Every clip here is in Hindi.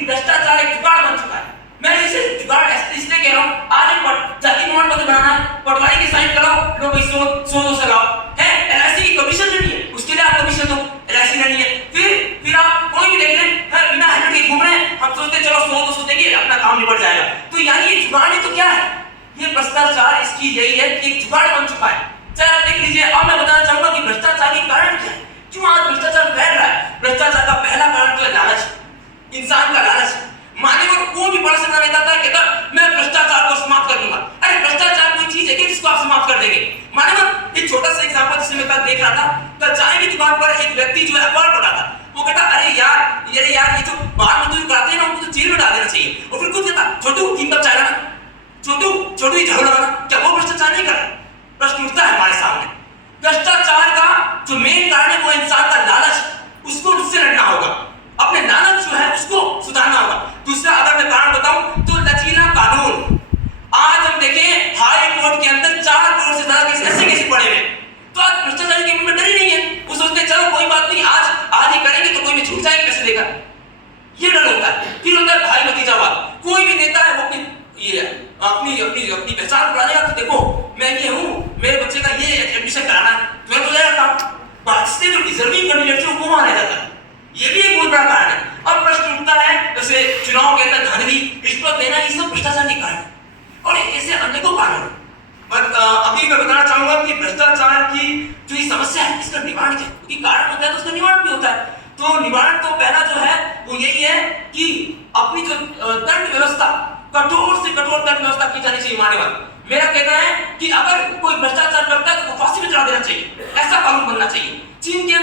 कि भ्रष्टाचार एक जुगाड़ बन चुका है। मैं इसे जुगाड़ इसलिए कह रहा हूँ, आज एक जाति प्रमाण पत्र बनाना है, पटवारी की साइन कराओ, लो भाई 100 लगाओ है। एलआईसी की कमीशन लेनी है, उसके लिए आप कमीशन दो, एलआईसी लेनी है। फिर आप कोई भी देख ले बिना हेलमेट के घूम रहे हैं, हम सोचते चलो 100-200 देंगे अपना काम निपट जाएगा। तो यानी ये जुगाड़ ही तो क्या है, ये भ्रष्टाचार इसकी यही है कि एक जुगाड़ बन चुका है। चलिए आप देख लीजिए। अब मैं बताना चाहूंगा कि भ्रष्टाचार के कारण क्या है, क्यों आज भ्रष्टाचार फैल रहा है। भ्रष्टाचार का पहला कारण तो है लालच, इंसान का लालच। माने वो कोई भी बड़ा सा नेता था कहता मैं भ्रष्टाचार को समाप्त कर दूंगा। अरे भ्रष्टाचार कोई चीज है कि जिसको आप समाप्त कर देंगे। माने वो एक छोटा सा एग्जांपल जिसमें मैं कल देख रहा था, कल चाय की दुकान पर एक व्यक्ति जो है अखबार पढ़ रहा था, वो कहता अरे यार ये जो बाहर मजदूर कराते हैं ना उनको तो जेल में डाल देना चाहिए। और फिर खुद कहता छोटू 3 कप चाय लाना, छोटू ये झाड़ू लगाना, क्या वो भ्रष्टाचार नहीं कर रहा? प्रश्न उठता है हमारे सामने। भ्रष्टाचार का जो मेन कारण है वो इंसान का लालच, उसको उससे लड़ना होगा, अपने लालच जो है उसको सुधारना होगा। दूसरा अगर मैं कारण बताऊं तो लचीला कानून। आज हम देखें हाई कोर्ट के अंदर 4 करोड़ से ज्यादा केस ऐसे कैसे पड़े हुए, तो आज भ्रष्टाचार के में डर ही नहीं है। वो सोचते चलो कोई बात नहीं, आज ये करेंगे तो कोई भी छूट जाएगा, कैसे देगा, ये डर होता है। फिर होता है भाई भतीजावाद। कोई भी नेता है वो अपनी पहचान बढ़ा देगा कि देखो मैं ये हूं, मेरे बच्चे का ये एडमिशन कराना है, तुम्हें तो जाएगा काम। बात से जो डिजर्विंग कैंडिडेट है वो माना जाता है, ये भी एक बहुत बड़ा कारण है। अब प्रश्न उठता है जैसे चुनाव के अंदर धांधली, रिश्वत देना, ये सब भ्रष्टाचार के कारण और ऐसे अनेकों कारण। पर अभी मैं बताना चाहूंगा कि भ्रष्टाचार की जो ये समस्या है इसका निवारण क्या है, क्योंकि कारण होता है तो उसका निवारण भी होता है। तो निवारण तो पहला जो है वो यही है कि अपनी जो दंड व्यवस्था, कठोर से कठोर दंड व्यवस्था की जानी चाहिए। मान्यवर मेरा कहना है कि अगर कोई भ्रष्टाचार करता है तो वो फांसी में चढ़ा देना चाहिए, ऐसा कानून बनना चाहिए। चीन के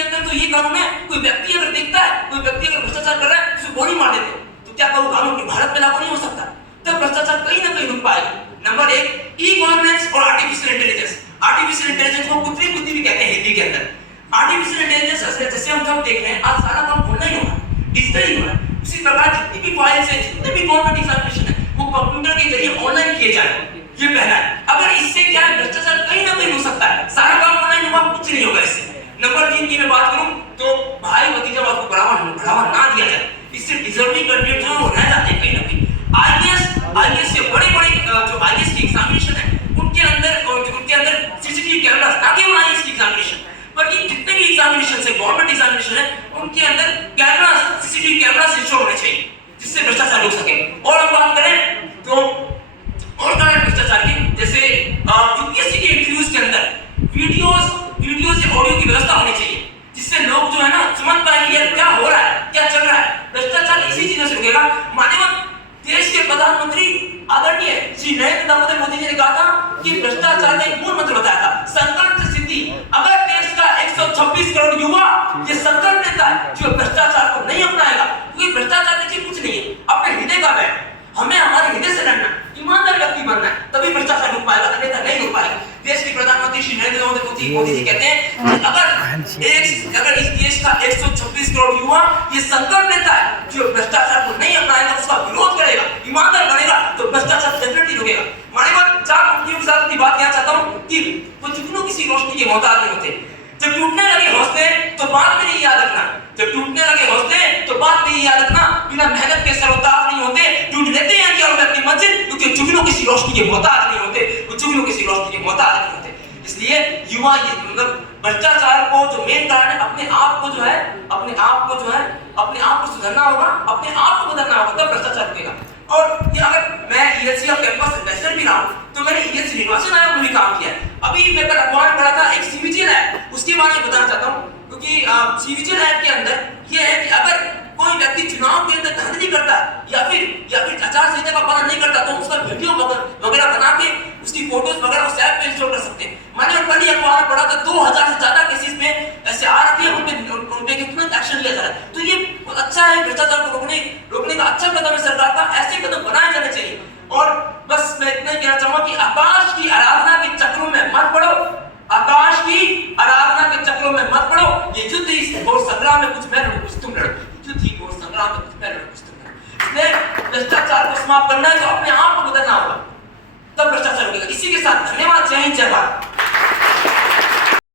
अंदर तो ये कानून है, कोई व्यक्ति अगर देखता है कोई व्यक्ति अगर भ्रष्टाचार कर रहा है उसे गोली मार देते हैं। तो क्या वो कानून भारत में लागू नहीं हो सकता? तब भ्रष्टाचार कहीं ना कहीं रुक पाएगा। नंबर 1 ई गवर्नेंस और आर्टिफिशियल इंटेलिजेंस। आर्टिफिशियल इंटेलिजेंस को कृत्रिम बुद्धि भी कहते हैं हिंदी के अंदर। आर्टिफिशियल इंटेलिजेंस जैसे हम सब देख रहे हैं आज सारा काम ऑनलाइन हो रहा है, डिजिटल ही हो रहा है। उसी प्रकार जितनी भी फाइल्स है, जितने भी गवर्नमेंट एग्जामिनेशन है वो कंप्यूटर के जरिए ऑनलाइन किए जाए, ये पहला है। अगर इससे क्या है भ्रष्टाचार कहीं ना कहीं हो सकता है, सारा काम ऑनलाइन हुआ कुछ नहीं होगा इससे। नंबर 3 की मैं बात करूं तो भाई भतीजावाद को बढ़ावा ना दिया जाए, इससे डिजर्विंग कैंडिडेट जो रह जाते हैं कहीं ना कहीं। आईएएस से बड़े जो आईएएस की एग्जामिनेशन है उनके अंदर सीसीटीवी कैमरा, ना केवल आईएएस की एग्जामिनेशन बल्कि जितने भी एग्जामिनेशन है गवर्नमेंट एग्जामिनेशन है उनके अंदर कैमरा, सीसीटीवी कैमरा इंस्टॉल होने चाहिए जिससे भ्रष्टाचार रोक सके। और हम बात करें तो और कारण भ्रष्टाचार की, जैसे यूपीएससी के इंटरव्यूज के अंदर वीडियोस या ऑडियो की व्यवस्था होनी चाहिए जिससे लोग जो है ना समझ पाए कि यार क्या हो रहा है, क्या चल रहा है। भ्रष्टाचार इसी चीजों से रुकेगा। माननीय देश के प्रधानमंत्री आदरणीय श्री नरेंद्र दामोदर मोदी जी ने कहा था कि भ्रष्टाचार का एक मूल मंत्र बताया था, संकल्प से सिद्धि। अगर देश का 126 करोड़ युवा ये संकल्प लेता है जो भ्रष्टाचार को नहीं अपनाएगा, क्योंकि भ्रष्टाचार देखिए कुछ नहीं है, अपने हृदय का बैठ, हमें हमारे हृदय से लड़ना, ईमानदार व्यक्ति बनना है, तभी भ्रष्टाचार रुक पाएगा, अन्यथा नहीं रुक पाएगा। देश के प्रधानमंत्री श्री नरेंद्र मोदी जी कहते हैं कि अगर इस देश का 126 करोड़ युवा ये संकल्प लेता है जो भ्रष्टाचार को नहीं अपनाएगा, उसका विरोध करेगा, ईमानदार बनेगा, तो भ्रष्टाचार डेफिनेटली रुकेगा। माननीय 4 कंपनियों के साथ की बात कहना चाहता हूं कि वो जुगनू किसी रोशनी के मोहताज नहीं होते। जब टूटने लगे हौसले तो बाद में नहीं याद रखना, जब टूटने लगे हौसले तो बाद में याद रखना, बिना मेहनत के सरोताज नहीं होते, टूट लेते हैं क्या अपनी मंजिल, क्योंकि जुगनू किसी रोशनी के मोहताज नहीं होते, वो जुगनू किसी रोशनी के मोहताज नहीं होते। इसलिए युवा ये मतलब भ्रष्टाचार को जो मेन कारण है अपने आप को सुधारना होगा, अपने आप को बदलना होगा, तब भ्रष्टाचार रुकेगा। और ये अगर मैं ईएससी ऑफ कैंपस एम्बेसडर भी रहा हूं तो मैंने ईएससी निर्वाचन आयोग में भी काम किया है। अभी मैं कल अखबार में पढ़ा था एक सीविजिल है, उसके बारे में बताना चाहता हूं, क्योंकि सीविजिल ऐप के अंदर ये है कि अगर कोई व्यक्ति चुनाव के अंदर धांधली करता है या फिर आचार संहिता का पालन नहीं करता तो उसका वीडियो वगैरह बना के उसकी फोटोज वगैरह उस ऐप पे इंस्टॉल कर सकते हैं। मैंने कल ही अखबार में पढ़ा था 2000 से ज्यादा केसेस में ऐसे आ रखे हैं, उनपे तुरंत एक्शन लिया जा रहा है। तो ये बहुत अच्छा है, भ्रष्टाचार को रोकने का अच्छा कदम है सरकार का, ऐसे कदम बनाए जाने चाहिए। और बस मैं इतना ही कहना चाहूंगा कि आकाश की आराधना के चक्रों में मत पड़ो, आकाश की आराधना के चक्रों में मत पड़ो। ये युद्ध इस घोर संग्राम में कुछ मैं लड़ूं कुछ तुम लड़ो, युद्ध ही घोर संग्राम में कुछ मैं लड़ूं कुछ तुम लड़ो। इसलिए भ्रष्टाचार को समाप्त करना है तो अपने आप को बदलना होगा, तब भ्रष्टाचार रुकेगा। इसी के साथ धन्यवाद, जय हिंद, जय भारत।